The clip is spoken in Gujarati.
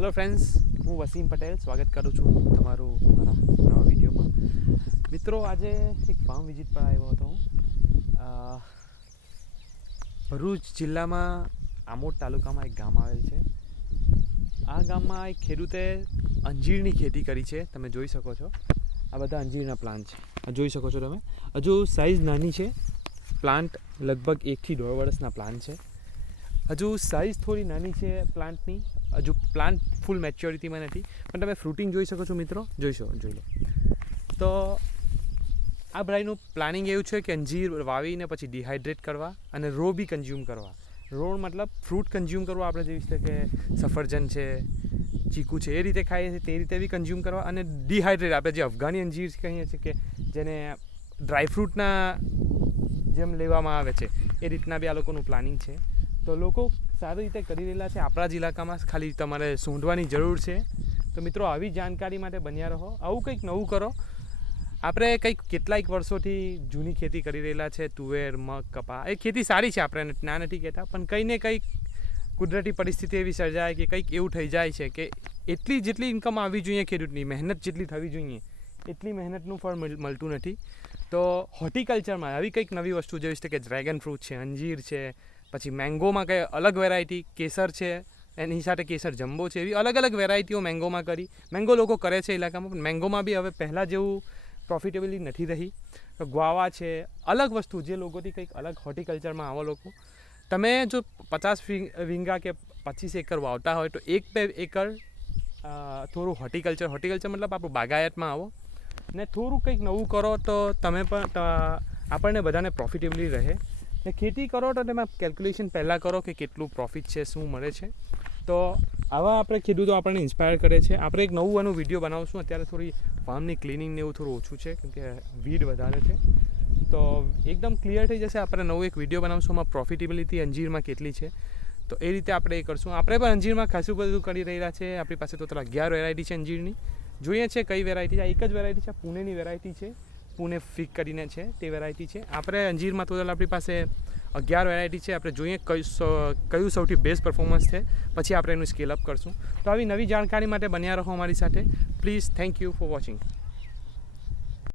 હેલો ફ્રેન્ડ્સ, હું વસીમ પટેલ સ્વાગત કરું છું તમારું મારા નવા વિડીયોમાં. મિત્રો, આજે એક ફાર્મ વિઝિટ પર આવ્યો હતો હું. ભરૂચ જિલ્લામાં આમોદ તાલુકામાં એક ગામ આવેલ છે. આ ગામમાં એક ખેડૂતે અંજીરની ખેતી કરી છે. તમે જોઈ શકો છો, આ બધા અંજીરના પ્લાન્ટ છે. આ જોઈ શકો છો તમે. હજુ સાઇઝ નાની છે. પ્લાન્ટ લગભગ 1 થી 1.5 વર્ષના પ્લાન્ટ છે. હજુ સાઇઝ થોડી નાની છે પ્લાન્ટની. હજુ પ્લાન્ટ ફૂલ મેચ્યોરિટીમાં નથી, પણ તમે ફ્રૂટિંગ જોઈ શકો છો મિત્રો. જોઈ લો. તો આ બ્રાઈનું પ્લાનિંગ એવું છે કે અંજીર વાવીને પછી ડિહાઇડ્રેટ કરવા અને રો બી કન્ઝ્યુમ કરવા. રો મતલબ ફ્રૂટ કન્ઝ્યુમ કરવા, આપણે જેવી રીતે કે સફરજન છે, ચીકુ છે, એ રીતે ખાઈએ છીએ તે રીતે બી કન્ઝ્યુમ કરવા. અને ડિહાઇડ્રેટ આપણે જે અફઘાની અંજીર કહીએ છીએ કે જેને ડ્રાયફ્રૂટના જેમ લેવામાં આવે છે, એ રીતના બી આ લોકોનું પ્લાનિંગ છે. તો લોકો સારી રીતે કરી રહેલા છે આપણા જ ઇલાકામાં. ખાલી તમારે સૂંઢવાની જરૂર છે. તો મિત્રો, આવી જાણકારી માટે બન્યા રહો. આવું કંઈક નવું કરો. આપણે કંઈક કેટલાક વર્ષોથી જૂની ખેતી કરી રહેલા છે, તુવેર, મગ, કપા. એ ખેતી સારી છે, આપણે ના નથી કહેતા, પણ કંઈ ને કંઈક કુદરતી પરિસ્થિતિ એવી સર્જાય કે કંઈક એવું થઈ જાય છે કે એટલી જેટલી ઇન્કમ આવવી જોઈએ ખેડૂતની, મહેનત જેટલી થવી જોઈએ એટલી મહેનતનું ફળ મળતું નથી. તો હોર્ટિકલ્ચરમાં આવી કંઈક નવી વસ્તુ જેવી છે કે ડ્રેગન ફ્રૂટ છે, અંજીર છે, પછી મેંગોમાં કંઈ અલગ વેરાયટી, કેસર છે, એની સાથે કેસર જમ્બો છે, એવી અલગ અલગ વેરાયટીઓ મેંગોમાં કરી. મેંગો લોકો કરે છે ઇલાકામાં, પણ મેંગોમાં બી હવે પહેલાં જેવું પ્રોફિટેબિલિટી નથી રહી. તો ગ્વાવા છે, અલગ વસ્તુ જે લોકોથી કંઈક અલગ હોર્ટિકલ્ચરમાં આવો લોકો. તમે જો 50 વીંગા કે 25 એકર વાવતા હોય તો 1-2 એકર થોડું હોર્ટિકલ્ચર મતલબ આપણું બાગાયતમાં આવો ને થોડું કંઈક નવું કરો તો તમે પણ આપણને બધાને પ્રોફિટેબિલિટી રહે. ને ખેતી કરો તો તેમાં કેલ્ક્યુલેશન પહેલાં કરો કે કેટલું પ્રોફિટ છે, શું મળે છે. તો આવા આપણે ખેડૂતો આપણને ઇન્સ્પાયર કરે છે. આપણે એક નવું વિડીયો બનાવશું. અત્યારે થોડી ફાર્મની ક્લિનિંગ ને એવું થોડું ઓછું છે કેમ કે વીડ વધારે છે. તો એકદમ ક્લિયર થઈ જશે. આપણે નવું એક વિડીયો બનાવશું એમાં પ્રોફિટેબિલિટી અંજીરમાં કેટલી છે. તો એ રીતે આપણે એ કરશું. આપણે પણ અંજીરમાં ખાસું બધું કરી રહ્યા છે. આપણી પાસે તો 11 વેરાયટી છે અંજીરની. જોઈએ છે કઈ વેરાયટી છે. એક જ વેરાયટી છે, પુણેની વેરાયટી છે. પુણે ફિક કરીને છે તે વેરાયટી છે. આપણે અંજીરમાં ટોટલ આપણી પાસે 11 વેરાયટી છે. આપણે જોઈએ કયું સૌથી બેસ્ટ પરફોર્મન્સ છે, પછી આપણે એનું સ્કેલ અપ કરશું. તો આવી નવી જાણકારી માટે બન્યા રહો અમારી સાથે. Please, thank you for watching.